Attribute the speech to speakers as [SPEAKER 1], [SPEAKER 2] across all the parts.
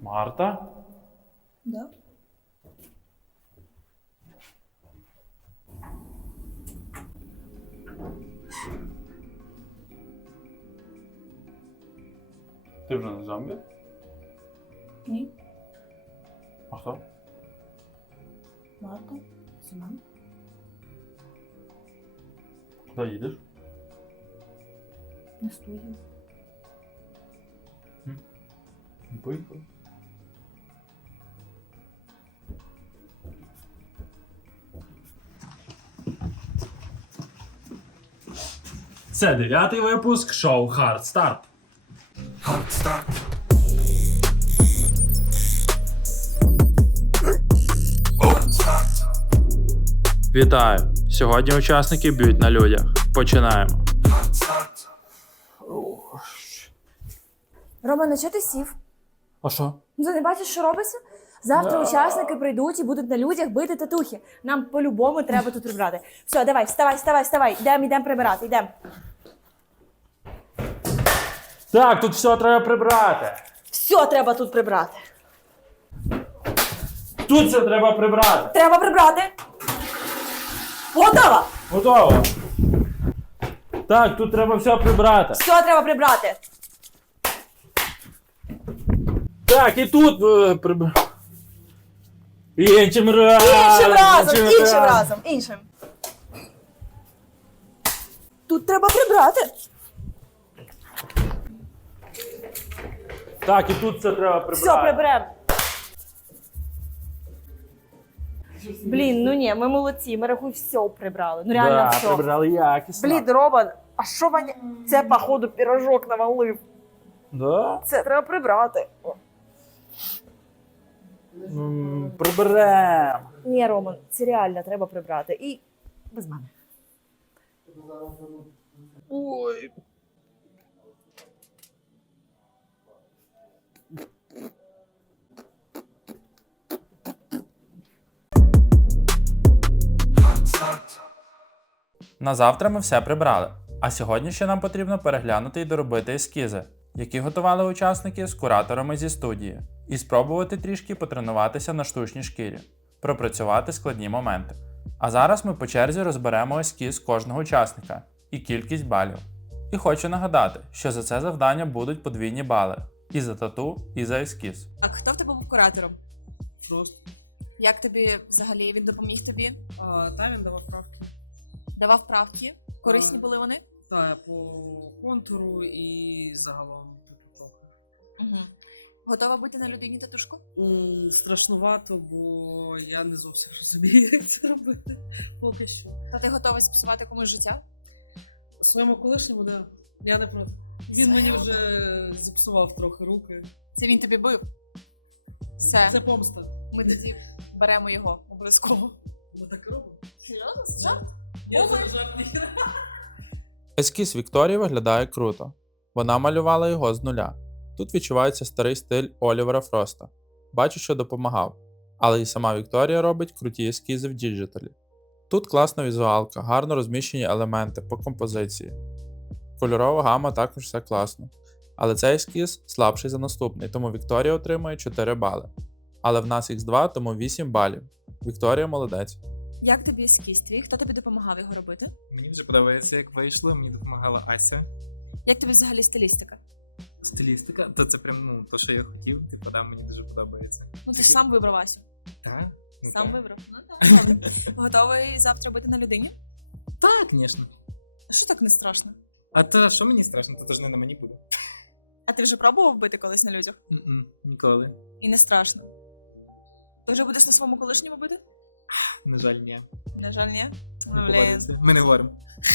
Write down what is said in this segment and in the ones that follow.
[SPEAKER 1] Марта?
[SPEAKER 2] Да.
[SPEAKER 1] Ти вже не зомбі?
[SPEAKER 2] Ні.
[SPEAKER 1] А хто?
[SPEAKER 2] Марта. Семен.
[SPEAKER 1] Куди їдеш?
[SPEAKER 2] На студію.
[SPEAKER 1] Поїхав. Це 9-й випуск шоу Hard Start. Вітаю! Сьогодні учасники б'ють на людях. Починаємо.
[SPEAKER 2] Романе, чого ти сів?
[SPEAKER 1] А що?
[SPEAKER 2] Ну ти не бачиш, що робиться? Завтра учасники прийдуть і будуть на людях бити татухи. Нам по-любому треба тут прибрати. Все, давай, вставай. Йдемо прибирати, йдемо.
[SPEAKER 1] Так, тут все треба прибрати.
[SPEAKER 2] Все треба тут прибрати.
[SPEAKER 1] Тут все треба прибрати.
[SPEAKER 2] Треба прибрати. Готова?
[SPEAKER 1] Готово. Так, тут треба все прибрати.
[SPEAKER 2] Все треба прибрати.
[SPEAKER 1] Так, і тут прибрати. Іншим разом.
[SPEAKER 2] Іншим. Тут треба прибрати.
[SPEAKER 1] Так, і тут все треба прибрати.
[SPEAKER 2] Все, приберемо. Блін, ну ні, ми молодці, ми рахуй все прибрали. Ну реально
[SPEAKER 1] Да,
[SPEAKER 2] все.
[SPEAKER 1] прибрали якісно.
[SPEAKER 2] Блін, Роман, а що Ваня? Це, походу, пірожок навалив.
[SPEAKER 1] Да?
[SPEAKER 2] Це треба прибрати.
[SPEAKER 1] Приберем.
[SPEAKER 2] Ні, Роман, це реально треба прибрати. І без мене.
[SPEAKER 1] Ой. На завтра ми все прибрали, а сьогодні ще нам потрібно переглянути і доробити ескізи, які готували учасники з кураторами зі студії, і спробувати трішки потренуватися на штучній шкірі, пропрацювати складні моменти. А зараз ми по черзі розберемо ескіз кожного учасника і кількість балів. І хочу нагадати, що за це завдання будуть подвійні бали – і за тату, і за ескіз.
[SPEAKER 3] А хто в тебе був куратором?
[SPEAKER 4] Фрост.
[SPEAKER 3] Як тобі взагалі він допоміг тобі?
[SPEAKER 4] Та він давав правки.
[SPEAKER 3] Давав правки? Корисні були вони?
[SPEAKER 4] Та по контуру і загалом типу трохи.
[SPEAKER 3] Угу. Готова бути на людині татушку?
[SPEAKER 4] Страшнувато, бо я не зовсім розумію, як це робити поки що.
[SPEAKER 3] Та ти готова зіпсувати комусь життя?
[SPEAKER 4] Своєму колишньому, да. Я не проти. Він мені вже зіпсував трохи руки.
[SPEAKER 3] Це він тобі бив? Все,
[SPEAKER 4] Це помста.
[SPEAKER 3] ми тоді беремо його обов'язково.
[SPEAKER 4] Ми так і робимо.
[SPEAKER 3] Серйозно? Жарт?
[SPEAKER 4] Я за жарт ніхера.
[SPEAKER 1] Ескіз Вікторії виглядає круто. Вона малювала його з нуля. Тут відчувається старий стиль Олівера Фроста. Бачу, що допомагав. Але і сама Вікторія робить круті ескізи в діджиталі. Тут класна візуалка, гарно розміщені елементи по композиції. Кольорова гама також все класно. Але цей ескіз слабший за наступний, тому Вікторія отримує 4 бали. Але в нас Х2, тому 8 балів. Вікторія молодець.
[SPEAKER 3] Як тобі ескіз твій? Хто тобі допомагав його робити?
[SPEAKER 5] Мені дуже подобається, як вийшло. Мені допомагала Ася.
[SPEAKER 3] Як тобі взагалі стилістика?
[SPEAKER 5] Стилістика, то це прям то, що я хотів. Типу, да, мені дуже подобається.
[SPEAKER 3] Ну ти ж сам вибрав Асю.
[SPEAKER 5] Так? Ну,
[SPEAKER 3] Сам
[SPEAKER 5] так.
[SPEAKER 3] вибрав? Ну так. Добре. Готовий завтра бути на людині?
[SPEAKER 5] Так, звісно.
[SPEAKER 3] Що так не страшно?
[SPEAKER 5] А то що мені страшно, то ж не на мені буде.
[SPEAKER 3] А ти вже пробував бити колись на людях?
[SPEAKER 5] Ніколи.
[SPEAKER 3] І не страшно. Ти вже будеш на своєму колишньому бити?
[SPEAKER 5] На жаль, ні.
[SPEAKER 3] На жаль, ні.
[SPEAKER 5] Не погодиться. Ми не говоримо.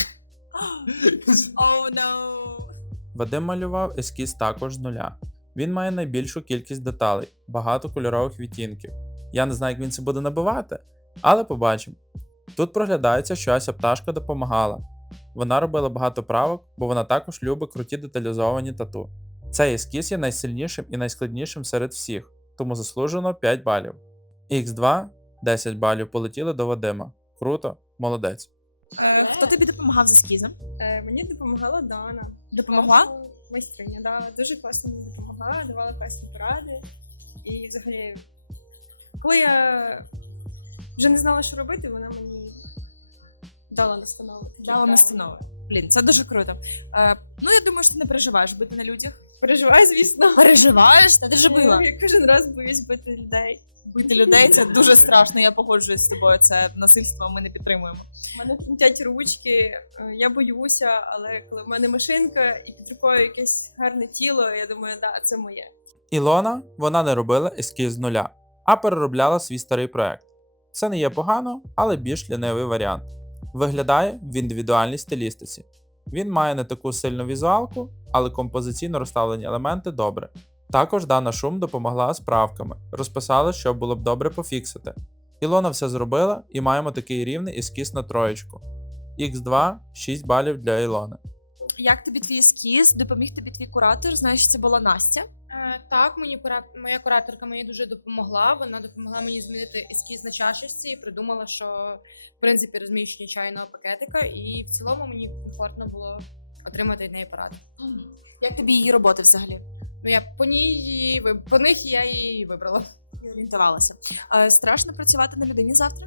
[SPEAKER 3] Oh no.
[SPEAKER 1] Вадим малював ескіз також з нуля. Він має найбільшу кількість деталей, багато кольорових відтінків. Я не знаю, як він це буде набивати, але побачимо. Тут проглядається, що Ася Пташка допомагала. Вона робила багато правок, бо вона також любить круті деталізовані тату. Цей ескіз є найсильнішим і найскладнішим серед всіх, тому заслужено 5 балів. Х2 10 балів полетіли до Вадима. Круто, молодець.
[SPEAKER 3] Хто тобі допомагав з ескізом?
[SPEAKER 6] Мені допомагала Дана.
[SPEAKER 3] Допомогла?
[SPEAKER 6] Майстриня, да. Дуже класно мені допомагала, давала класні поради.
[SPEAKER 3] І взагалі, коли я вже не знала, що робити, вона мені дала настанови.
[SPEAKER 2] Дала настанови. Блін, це дуже круто. Ну, я думаю, що ти не переживаєш бити на людях.
[SPEAKER 3] Переживаю, звісно.
[SPEAKER 2] Переживаєш? Та ти ж била.
[SPEAKER 3] Я кожен раз боюсь бити людей.
[SPEAKER 2] Бити людей це дуже страшно, я погоджуюсь з тобою. Це насильство, ми не підтримуємо.
[SPEAKER 3] У мене тремтять ручки, я боюся, але коли в мене машинка і під рукою якесь гарне тіло, я думаю, да, це моє.
[SPEAKER 1] Ілона, вона не робила ескіз з нуля, а переробляла свій старий проект. Це не є погано, але більш лінивий варіант. Виглядає в індивідуальній стилістиці. Він має не таку сильну візуалку, але композиційно розставлені елементи добре. Також Дана Шум допомогла з правками, розписала, що було б добре пофіксити. Ілона все зробила і маємо такий рівний ескіз на троєчку. Х2 – 6 балів для Ілони.
[SPEAKER 2] Як тобі твій ескіз? Допоміг тобі твій куратор? Знаєш, що це була Настя?
[SPEAKER 6] Так, моя кураторка мені дуже допомогла. Вона допомогла мені змінити ескіз на чашечці і придумала, що в принципі розміщення чайного пакетика, і в цілому мені комфортно було отримати від неї поради.
[SPEAKER 2] Як тобі її роботи взагалі?
[SPEAKER 6] Ну я по них я її вибрала.
[SPEAKER 2] І орієнтувалася. Страшно працювати на людині завтра?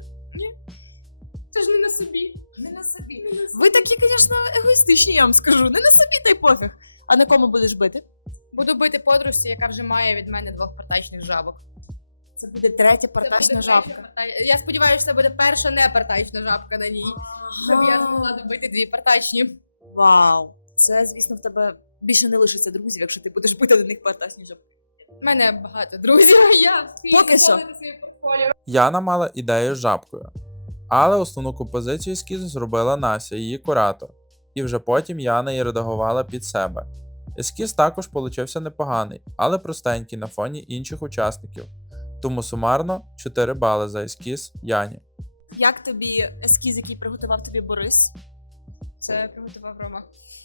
[SPEAKER 6] Це ж не на собі. Не на собі.
[SPEAKER 2] Ви такі, звісно, егоїстичні, я вам скажу. Не на собі, та й пофіг. А на кому будеш бити?
[SPEAKER 6] Буду бити подружці, яка вже має від мене 2 партачних жабок.
[SPEAKER 2] Це буде третя
[SPEAKER 6] Це
[SPEAKER 2] партачна
[SPEAKER 6] буде
[SPEAKER 2] жабка.
[SPEAKER 6] Я сподіваюся, це буде перша непартачна жабка на ній. Щоб я змогла добити 2 партачні.
[SPEAKER 2] Вау. Це, звісно, в тебе більше не лишиться друзів, якщо ти будеш бити до них партачні жабки.
[SPEAKER 6] У мене багато друзів. Я встиг
[SPEAKER 2] Поки що.
[SPEAKER 6] заповнити своє портфоліо.
[SPEAKER 1] Яна мала ідею з жабкою. Але основну композицію ескізу зробила Настя, її куратор. І вже потім Яна її редагувала під себе. Ескіз також получився непоганий, але простенький на фоні інших учасників. Тому сумарно 4 бали за ескіз Яні.
[SPEAKER 2] Як тобі ескіз, який приготував тобі Борис?
[SPEAKER 3] Це приготував Рома.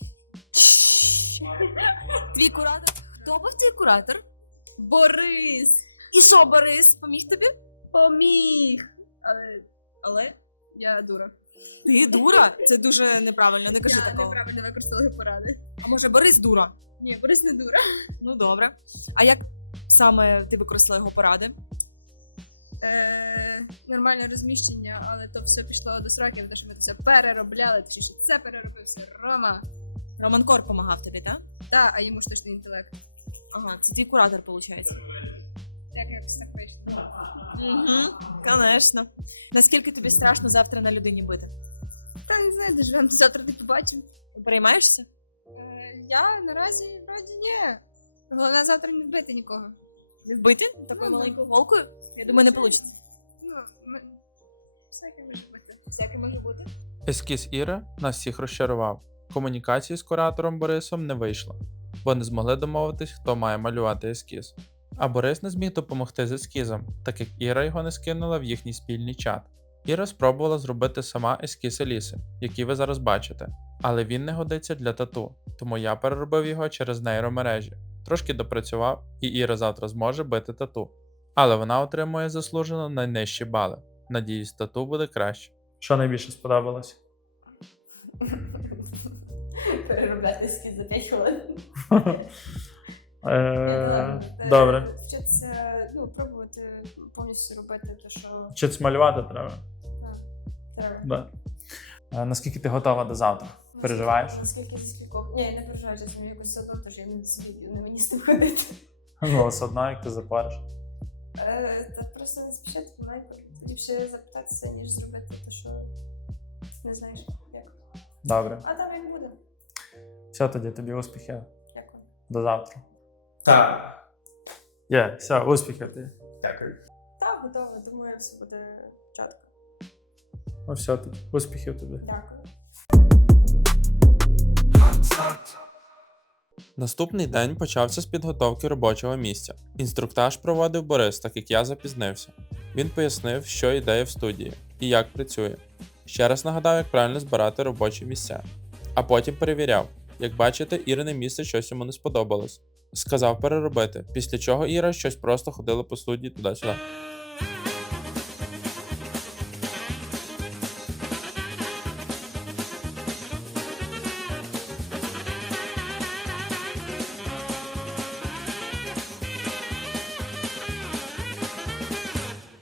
[SPEAKER 2] Твій куратор? Хто був твій куратор?
[SPEAKER 3] Борис!
[SPEAKER 2] І що, Борис, поміг тобі?
[SPEAKER 3] Поміг! Але я дура.
[SPEAKER 2] Ти дура? Це дуже неправильно, не кажи
[SPEAKER 3] Я
[SPEAKER 2] такого.
[SPEAKER 3] неправильно використала його поради.
[SPEAKER 2] А може Борис дура?
[SPEAKER 3] Ні, Борис не дура.
[SPEAKER 2] Ну добре. А як саме ти використала його поради?
[SPEAKER 3] Нормальне розміщення, але то все пішло до сроків, тому що ми це все переробляли, точніше це переробив все Рома.
[SPEAKER 2] Роман Кор помагав тобі, так?
[SPEAKER 3] Та, а йому штучний інтелект.
[SPEAKER 2] Ага, це твій куратор, виходить.
[SPEAKER 3] Якось так вийшло.
[SPEAKER 2] Угу, звісно. Наскільки тобі страшно завтра на людині бити?
[SPEAKER 3] Та не знаю, доживемо до завтра, не побачимо.
[SPEAKER 2] Переймаєшся?
[SPEAKER 3] Я наразі вроді ні. Головне завтра не вбити нікого.
[SPEAKER 2] Не вбити? Такою
[SPEAKER 3] Ну,
[SPEAKER 2] маленькою голкою? Я думаю, не вийде.
[SPEAKER 3] Ну, всяке може бути. Всяке може бути.
[SPEAKER 1] Ескіз Іри нас всіх розчарував. Комунікації з куратором Борисом не вийшло, бо не змогли домовитись, хто має малювати ескіз. А Борис не зміг допомогти з ескізом, так як Іра його не скинула в їхній спільний чат. Іра спробувала зробити сама ескіз Еліси, який ви зараз бачите, але він не годиться для тату, тому я переробив його через нейромережі. Трошки допрацював, і Іра завтра зможе бити тату. Але вона отримує заслужено найнижчі бали. Надіюсь, тату буде краще. Що найбільше сподобалось?
[SPEAKER 3] Переробляти ескіз за 5 хвилин.
[SPEAKER 1] Добре.
[SPEAKER 3] Вчитися, пробувати повністю робити те, що
[SPEAKER 1] Вчитись малювати треба.
[SPEAKER 3] треба.
[SPEAKER 1] Да. Наскільки ти готова до завтра? Переживаєш?
[SPEAKER 3] Наскільки зі скількох? Ні, я не переживаю, чесно, якось все одно, тож я не мені з тим ходити.
[SPEAKER 1] Ну, все одно, як ти запариш.
[SPEAKER 3] Та просто не спішити, ліпше запитатися, ніж зробити те, що не знаєш як.
[SPEAKER 1] Добре.
[SPEAKER 3] А там він буде.
[SPEAKER 1] Все тоді, тобі успіхів.
[SPEAKER 3] Дякую.
[SPEAKER 1] До завтра. Так. Є, все, успіхів тобі. Дякую.
[SPEAKER 3] Так, готова, думаю, все буде чітко.
[SPEAKER 1] Ну все тоді, успіхів тобі.
[SPEAKER 3] Дякую.
[SPEAKER 1] Наступний день почався з підготовки робочого місця. Інструктаж проводив Борис, так як я запізнився. Він пояснив, що ідея в студії і як працює. Ще раз нагадав, як правильно збирати робочі місця. А потім перевіряв. Як бачите, Ірине місце щось йому не сподобалось. Сказав переробити, після чого Іра щось просто ходила по студії туди-сюди.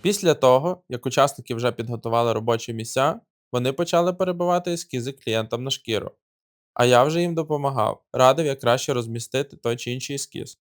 [SPEAKER 1] Після того, як учасники вже підготували робочі місця, вони почали перебивати ескізи клієнтам на шкіру. А я вже їм допомагав, радив, як краще розмістити той чи інший ескіз.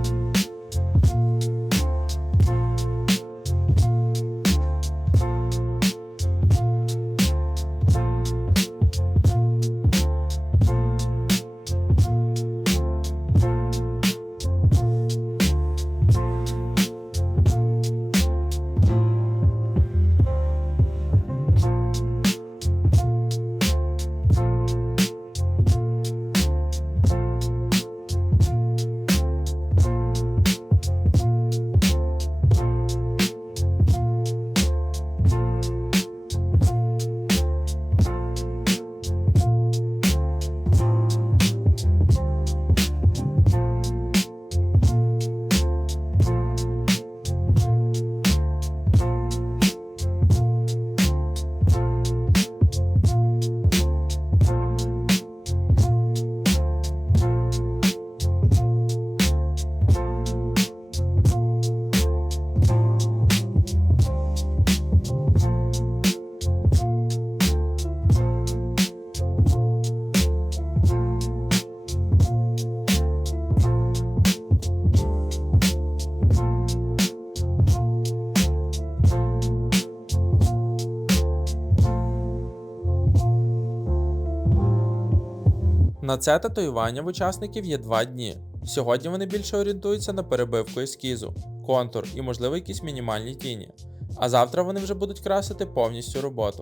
[SPEAKER 1] На це татуювання в учасників є 2 дні. Сьогодні вони більше орієнтуються на перебивку ескізу, контур і, можливо, якісь мінімальні тіні. А завтра вони вже будуть красити повністю роботу.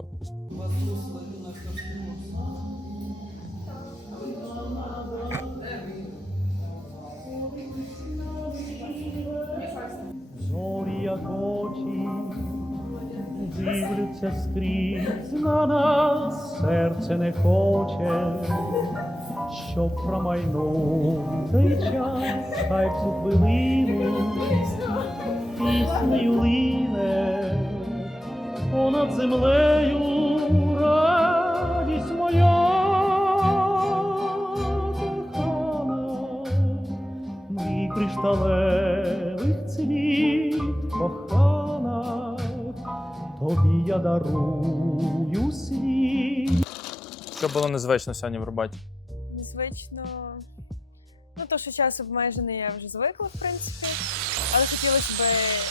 [SPEAKER 7] Зорі, як очі, дивляться скрізь на нас, серце не хоче, щоб промайнув цей час, хай в цю хвилину піснею лине понад землею радість моя кохана, мій кришталевих цвіт кохана, тобі я дарую світ.
[SPEAKER 1] Що було незвично сьогодні в роботі?
[SPEAKER 3] Незвично. Ну, то, що час обмежений, я вже звикла, в принципі. Але хотілося б.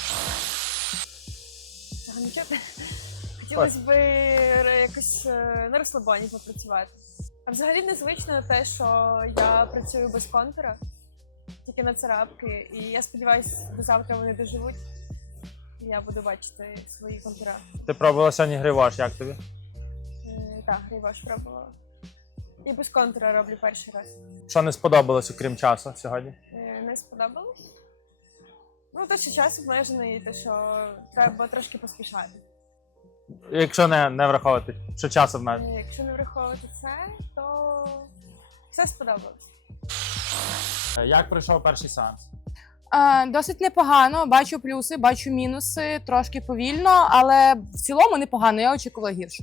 [SPEAKER 3] Хотілося б якось на розслабоні попрацювати. А взагалі незвично те, що я працюю без контура, тільки на царапки. І я сподіваюся, до завтра вони доживуть. І я буду бачити свої контура.
[SPEAKER 1] Ти пробувала сьогодні гриваш, як тобі?
[SPEAKER 3] Так, грейваш пробувала. І без контура роблю перший раз.
[SPEAKER 1] Що не сподобалось, окрім часу сьогодні?
[SPEAKER 3] Не сподобалось? Ну, те, що час обмежений, те, що треба трошки поспішати.
[SPEAKER 1] Якщо не враховувати, що час обмежений.
[SPEAKER 3] Якщо не враховувати це, то все сподобалось.
[SPEAKER 1] Як пройшов перший сеанс?
[SPEAKER 6] Досить непогано, бачу плюси, бачу мінуси, трошки повільно, але в цілому непогано, я очікувала гірше.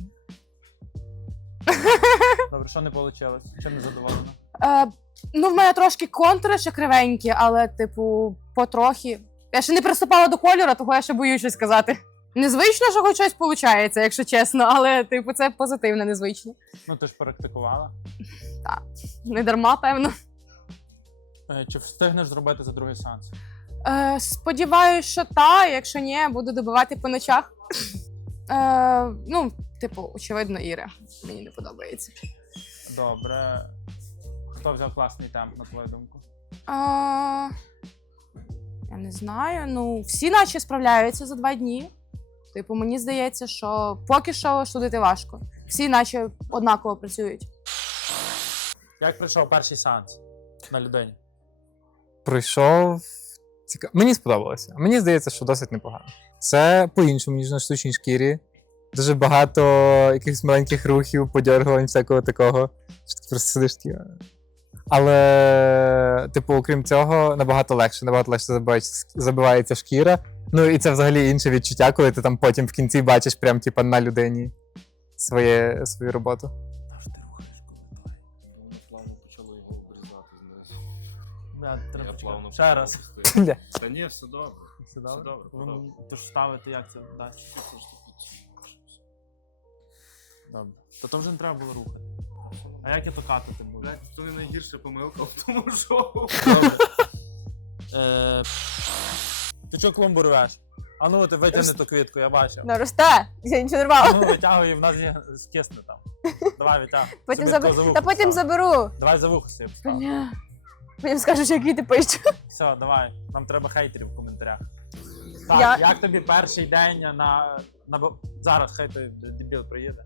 [SPEAKER 1] Добре, що не вийшло? Чим не задоволена?
[SPEAKER 6] Ну, в мене трошки контури ще кривенькі, але, типу, потрохи. Я ще не приступала до кольору, того я ще боюсь щось сказати. Незвично, що хоч щось виходить, якщо чесно, але, типу, це позитивне, незвично.
[SPEAKER 1] Ну, ти ж практикувала.
[SPEAKER 6] Не дарма, певно.
[SPEAKER 1] Чи встигнеш зробити за другий сеанс?
[SPEAKER 6] Сподіваюсь, що так, якщо ні, буду добивати по ночах. Ну, типу, очевидно, Іра. Мені не подобається.
[SPEAKER 1] Добре. Хто взяв класний темп, на твою думку?
[SPEAKER 6] Я не знаю. Ну, всі наче справляються за 2 дні. Типу, мені здається, що поки що судити важко. Всі наче однаково працюють.
[SPEAKER 1] Як пройшов перший сеанс на людині?
[SPEAKER 8] Пройшов. Мені сподобалося. Мені здається, що досить непогано. Це по-іншому, ніж на штучній шкірі. Дуже багато якихось маленьких рухів, подьоргувань, всякого такого. Що ти просто сидиш такі. Але, типу, окрім цього, набагато легше забивається шкіра. Ну і це взагалі інше відчуття, коли ти там потім в кінці бачиш прям типу, на людині свою роботу.
[SPEAKER 9] Аж ти рухаєш, коли дай. Воно плавно почало його обрізати знизу. Я плавно
[SPEAKER 1] Ще раз.
[SPEAKER 9] почав. Та ні, все добре.
[SPEAKER 1] Все добре?
[SPEAKER 5] добре,
[SPEAKER 1] Ви
[SPEAKER 5] добре.
[SPEAKER 1] тож ставити, як це дасть? Добре. То вже не треба було рухати. А як я то катати буду?
[SPEAKER 5] Блядь, це не найгірша помилка в тому шоу.
[SPEAKER 1] Добре. Ти чого клумбу рвеш? А ну ти витягни ту квітку, я бачив.
[SPEAKER 2] Ну, росте, я нічого не рвала.
[SPEAKER 1] Ну, витягуй, і в нас є скисне там. Давай, витягуй.
[SPEAKER 2] Потім
[SPEAKER 1] Собі тако за
[SPEAKER 2] заберу.
[SPEAKER 1] вухо
[SPEAKER 2] Та потім
[SPEAKER 1] постав.
[SPEAKER 2] заберу.
[SPEAKER 1] Давай за вухо собі постав.
[SPEAKER 2] Бля. Потім скажу, що я квіти пишу.
[SPEAKER 1] Все, давай. Нам треба хейтерів в коментарях. Так,
[SPEAKER 2] Я-
[SPEAKER 1] як тобі перший день Зараз хай той дебіл приїде.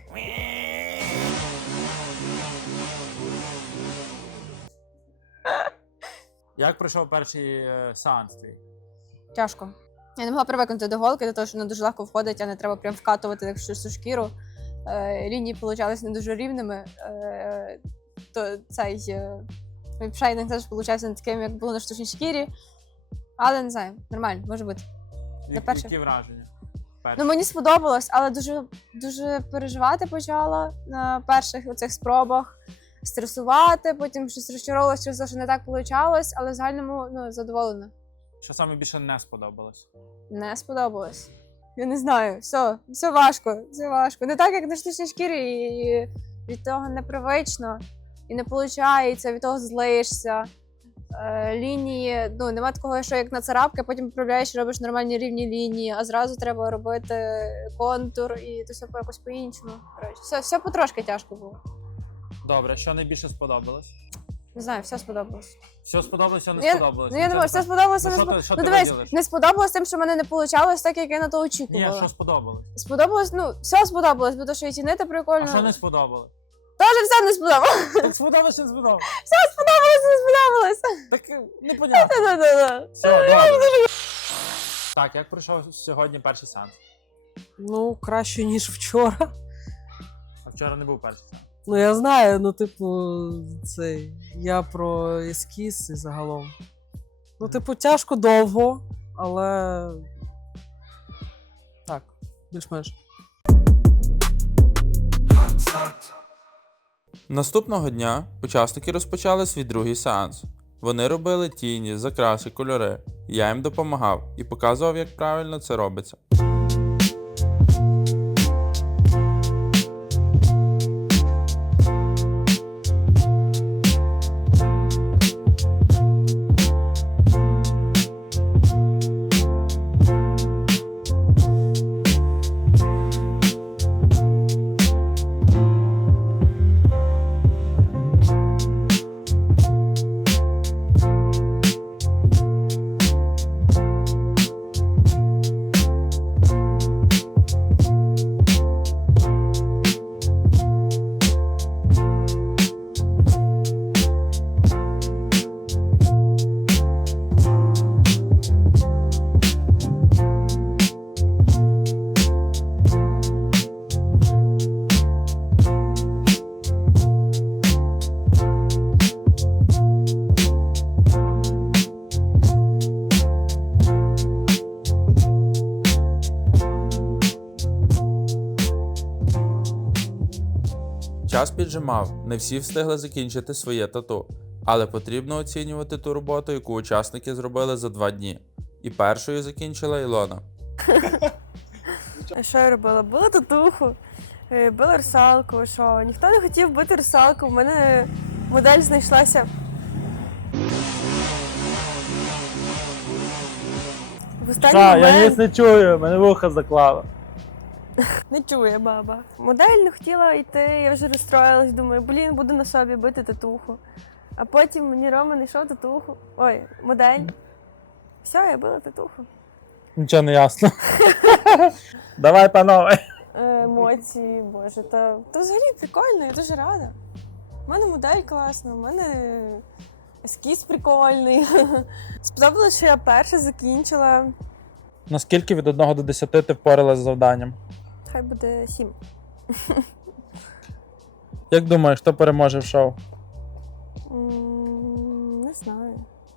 [SPEAKER 1] Як пройшов перший сеанс твій?
[SPEAKER 2] Тяжко. Я не могла привикнути до голки, до того, що вона дуже легко входить, а не треба прям вкатувати як всю шкіру. Лінії получались не дуже рівними. То цей шайник теж получався не таким, як було на штучній шкірі. Але не знаю, нормально, може бути. перше.
[SPEAKER 1] Які враження?
[SPEAKER 2] Ну мені сподобалось, але дуже переживати почала на перших оцих спробах. Стресувати, потім щось розчаровувалася, через те, що не так вийшло, але в загальному задоволена.
[SPEAKER 1] Що саме більше не сподобалось?
[SPEAKER 2] Не сподобалось. Я не знаю, все важко, все важко. Не так, як на штучній шкірі, і від того непривично, і не виходить, від того злишся. Лінії, нема такого, що як на царапки, потім поправляєш і робиш нормальні рівні лінії, а зразу треба робити контур, і то все якось по-іншому. Все потрошки тяжко було.
[SPEAKER 1] Добре, що найбільше сподобалось?
[SPEAKER 2] Не знаю, все сподобалось.
[SPEAKER 1] Все сподобалось, все не
[SPEAKER 2] Я-
[SPEAKER 1] сподобалось.
[SPEAKER 2] Ну я думаю, все сподобалося.
[SPEAKER 1] Ну,
[SPEAKER 2] не
[SPEAKER 1] що ти-
[SPEAKER 2] сподобалось.
[SPEAKER 1] що
[SPEAKER 2] Ну
[SPEAKER 1] ти
[SPEAKER 2] дивись,
[SPEAKER 1] виділиш?
[SPEAKER 2] не сподобалось тим, що в мене не вийшло так, як я на то
[SPEAKER 1] Ні,
[SPEAKER 2] очікувала.
[SPEAKER 1] що сподобалось?
[SPEAKER 2] Сподобалось, все сподобалось, бо то, що і цінити прикольно.
[SPEAKER 1] А що не сподобалось?
[SPEAKER 2] Теж все не сподобалось.
[SPEAKER 1] Так сподобалось чи не сподобалось?
[SPEAKER 2] Все сподобалось, не сподобалось.
[SPEAKER 1] Так непонятно.
[SPEAKER 2] Да-да-да.
[SPEAKER 1] Все, добре. Так, як пройшов сьогодні перший сеанс?
[SPEAKER 4] Ну, краще, ніж вчора.
[SPEAKER 1] А вчора не був перший сеанс.
[SPEAKER 4] Ну, я знаю, я про ескіз і загалом. Ну, тяжко довго, але так, більш-менш.
[SPEAKER 1] Наступного дня учасники розпочали свій другий сеанс. Вони робили тіні, закраси, кольори. Я їм допомагав і показував, як правильно це робиться. Час піджимав, не всі встигли закінчити своє тату, але потрібно оцінювати ту роботу, яку учасники зробили за 2 дні. І першою закінчила Ілона.
[SPEAKER 3] Що я робила? Била татуху, била русалку. Що? Ніхто не хотів бити русалку. У мене модель знайшлася. В останній момент
[SPEAKER 7] не чую, мене вуха заклала.
[SPEAKER 3] не чує баба. Модель не хотіла йти, я вже розстроїлась, думаю, буду на собі бити татуху. А потім мені Рома знайшов татуху. Ой, модель. Все, я била татуху.
[SPEAKER 7] Нічого не ясно. Давай, панове.
[SPEAKER 3] Емоції, боже, то взагалі прикольно, я дуже рада. У мене модель класна, у мене ескіз прикольний. Сподобалося, що я перша закінчила.
[SPEAKER 7] Наскільки від 1 до 10 ти впоралась з завданням?
[SPEAKER 3] Хай буде 7.
[SPEAKER 7] Як думаєш, хто переможе в шоу?
[SPEAKER 3] Не знаю.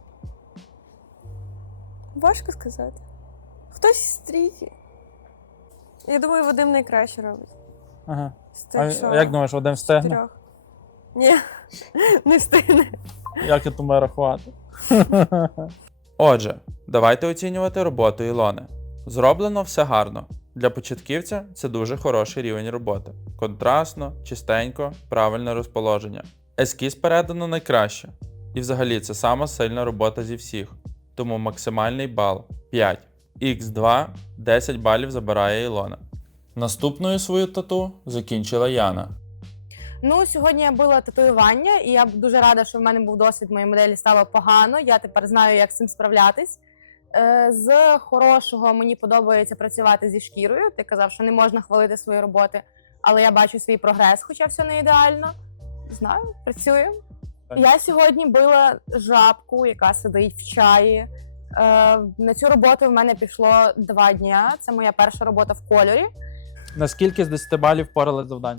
[SPEAKER 3] Важко сказати. Хтось з трійки. Я думаю, Вадим найкраще робить.
[SPEAKER 7] Ага.
[SPEAKER 3] З тих,
[SPEAKER 7] А
[SPEAKER 3] що
[SPEAKER 7] як думаєш, Вадим встигне?
[SPEAKER 3] 4. Ні, не встигне.
[SPEAKER 7] Як я думаю рахувати?
[SPEAKER 1] Отже, давайте оцінювати роботу Ілони. Зроблено все гарно. Для початківця це дуже хороший рівень роботи. Контрастно, чистенько, правильне розположення. Ескіз передано найкраще. І взагалі це сама сильна робота зі всіх. Тому максимальний бал 5. Х2 10 балів забирає Ілона. Наступною свою тату закінчила Яна.
[SPEAKER 10] Ну, сьогодні я била татуювання, і я дуже рада, що в мене був досвід, моїй моделі стало погано. Я тепер знаю, як з цим справлятись. З хорошого мені подобається працювати зі шкірою. Ти казав, що не можна хвалити свої роботи, але я бачу свій прогрес, хоча все не ідеально. Знаю, працюю. Я сьогодні била жабку, яка сидить в чаї. На цю роботу в мене пішло 2 дня. Це моя перша робота в кольорі.
[SPEAKER 7] Наскільки з 10 балів впоралися з завданням?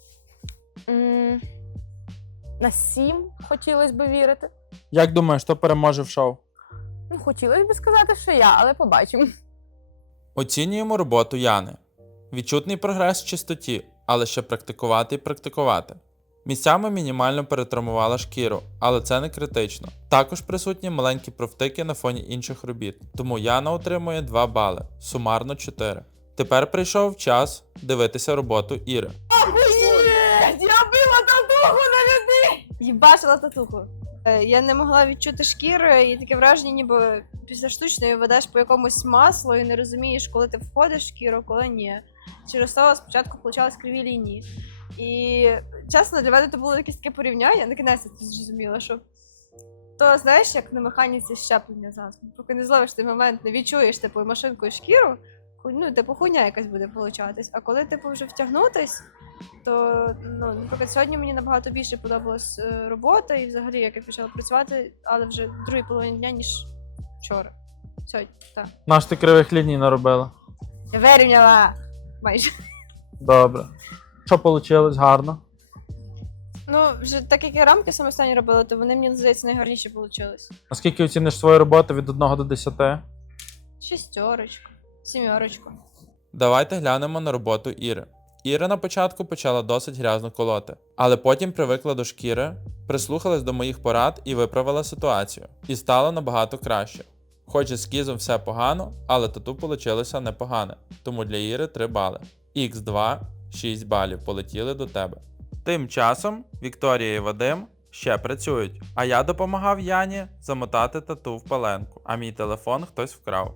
[SPEAKER 10] На 7 хотілося б вірити.
[SPEAKER 7] Як думаєш, хто переможе в шоу?
[SPEAKER 10] Ну, хотілося б сказати, що я, але побачимо.
[SPEAKER 1] Оцінюємо роботу Яни. Відчутний прогрес в чистоті, але ще практикувати і практикувати. Місцями мінімально перетравмувала шкіру, але це не критично. Також присутні маленькі провтики на фоні інших робіт, тому Яна отримує 2 бали, сумарно 4. Тепер прийшов час дивитися роботу Іри.
[SPEAKER 2] Я била татуху на людей! Їбачила татуху. Я не могла відчути шкіру, і таке враження, ніби після штучної ведеш по якомусь маслу і не розумієш, коли ти входиш в шкіру, коли ні. Через то спочатку получались криві лінії. І чесно, для мене це було якесь таке порівняння, на кінець я зрозуміла, що то, знаєш, як на механіці щеплення засобу. Поки не зловиш той момент, не відчуєш типу машинкою шкіру, ну, типу, хуйня якась буде получатись. А коли типу вже втягнутись, то, ну, наприклад, сьогодні мені набагато більше подобалась робота і взагалі, як я почала працювати, але вже в другій половині дня, ніж вчора. Сьогодні, так.
[SPEAKER 7] Наш ти кривих ліній наробила.
[SPEAKER 2] Я вирівняла майже.
[SPEAKER 7] Добре. Що вийшло? Гарно.
[SPEAKER 2] Ну, вже так як я рамки самостанні робила, то вони, мені здається, найгарніші вийшли.
[SPEAKER 7] Наскільки оціниш свою роботу від 1 до 10?
[SPEAKER 2] 6, 7.
[SPEAKER 1] Давайте глянемо на роботу Іри. Іра на початку почала досить грязно колоти, але потім привикла до шкіри, прислухалась до моїх порад і виправила ситуацію. І стало набагато краще. Хоч ескізом все погано, але тату получилося непогане, тому для Іри 3 бали. Х2 6 балів полетіли до тебе. Тим часом Вікторія і Вадим ще працюють, а я допомагав Яні замотати тату в паленку, а мій телефон хтось вкрав.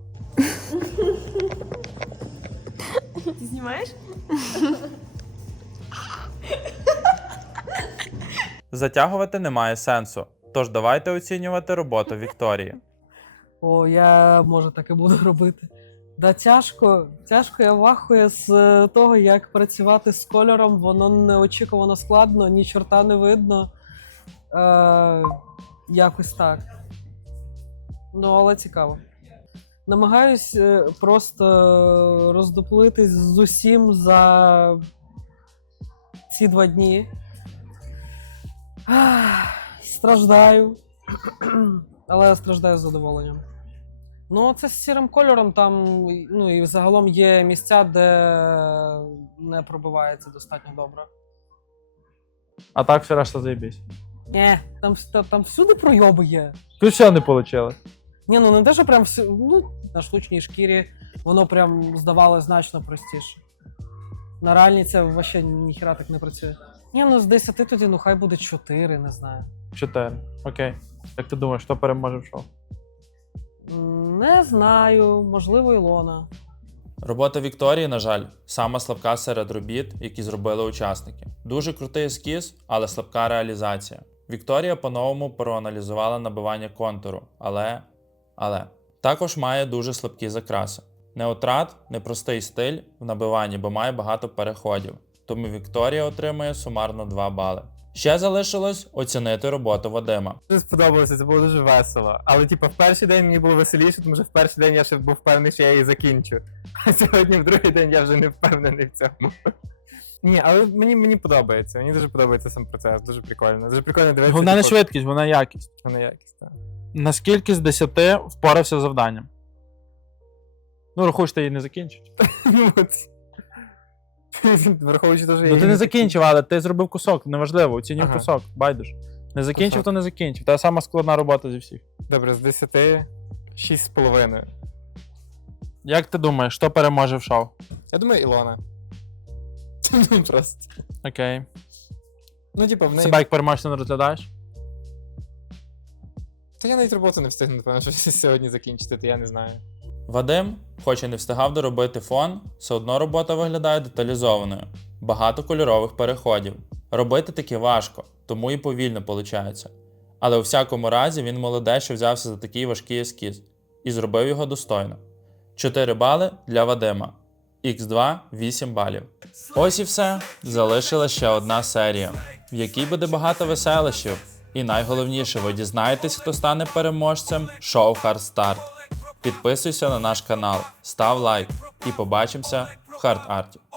[SPEAKER 3] Ти знімаєш?
[SPEAKER 1] Затягувати немає сенсу, тож давайте оцінювати роботу Вікторії.
[SPEAKER 4] О, я може так і буду робити. Да, тяжко, я вахую з того, як працювати з кольором, воно неочікувано складно, ні чорта не видно. Якось так. Ну, але цікаво. Намагаюсь просто роздуплитись з усім за ці 2 дні. Страждаю, але я страждаю з задоволенням. Ну, це з сірим кольором, там, ну, і загалом є місця, де не пробивається достатньо добре.
[SPEAKER 7] А так все решта заєбісь.
[SPEAKER 4] Там всюди пройоби є.
[SPEAKER 7] Тут все не вийшло.
[SPEAKER 4] Ні, ну не те, що прям ну, на штучній шкірі воно прям здавалось значно простіше. На реальній це взагалі ніхіра так не працює. Ні, ну з 10 тоді, ну хай буде 4, не знаю.
[SPEAKER 7] 4. Окей. Як ти думаєш, хто переможе в шоу?
[SPEAKER 4] Не знаю, можливо, Ілона.
[SPEAKER 1] Робота Вікторії, на жаль, сама слабка серед робіт, які зробили учасники. Дуже крутий ескіз, але слабка реалізація. Вікторія по-новому проаналізувала набивання контуру, але... Також має дуже слабкі закраси. Неотрат – непростий стиль в набиванні, бо має багато переходів. Тому Вікторія отримує сумарно 2 бали. Ще залишилось оцінити роботу Вадима.
[SPEAKER 8] Дуже сподобалося, це було дуже весело. Але типу, в перший день мені було веселіше, тому що в перший день я ще був впевнений, що я її закінчу. А сьогодні в другий день я вже не впевнений в цьому. Ні, але мені подобається. Мені дуже подобається сам процес, дуже прикольно. Дуже прикольно дивитися.
[SPEAKER 7] Головне не швидкість, вона якість.
[SPEAKER 8] Вона якість, так.
[SPEAKER 7] Наскільки з 10 впорався з завданням? Ну, рахуй, що ти її не закінчив.
[SPEAKER 8] Ну, враховуючи те, що я
[SPEAKER 7] Ну ти
[SPEAKER 8] її
[SPEAKER 7] не закінчив, але ти зробив кусок, неважливо, оцінюй
[SPEAKER 8] Ага.
[SPEAKER 7] кусок, байдуже. Не закінчив,
[SPEAKER 8] Кусок.
[SPEAKER 7] то не закінчив. Це сама складна робота зі всіх.
[SPEAKER 8] Добре, з 10. 6,5.
[SPEAKER 7] Як ти думаєш, хто переможе в шоу?
[SPEAKER 8] Я думаю, Ілона. Ну, просто.
[SPEAKER 7] Окей.
[SPEAKER 8] Ну, типа, в неї.
[SPEAKER 7] Себе як переможця не розглядаєш?
[SPEAKER 8] Та я навіть роботу не встигну, напевно, що сьогодні закінчити, то я не знаю.
[SPEAKER 1] Вадим, хоч і не встигав доробити фон, все одно робота виглядає деталізованою. Багато кольорових переходів. Робити таки важко, тому і повільно виходить. Але у всякому разі він молодець, що взявся за такий важкий ескіз і зробив його достойно. 4 бали для Вадима. Х2 – 8 балів. Ось і все. Залишила ще одна серія, в якій буде багато веселищів. І найголовніше, ви дізнаєтесь, хто стане переможцем шоу Hard Start. Підписуйся на наш канал, став лайк і побачимося в Hard Art.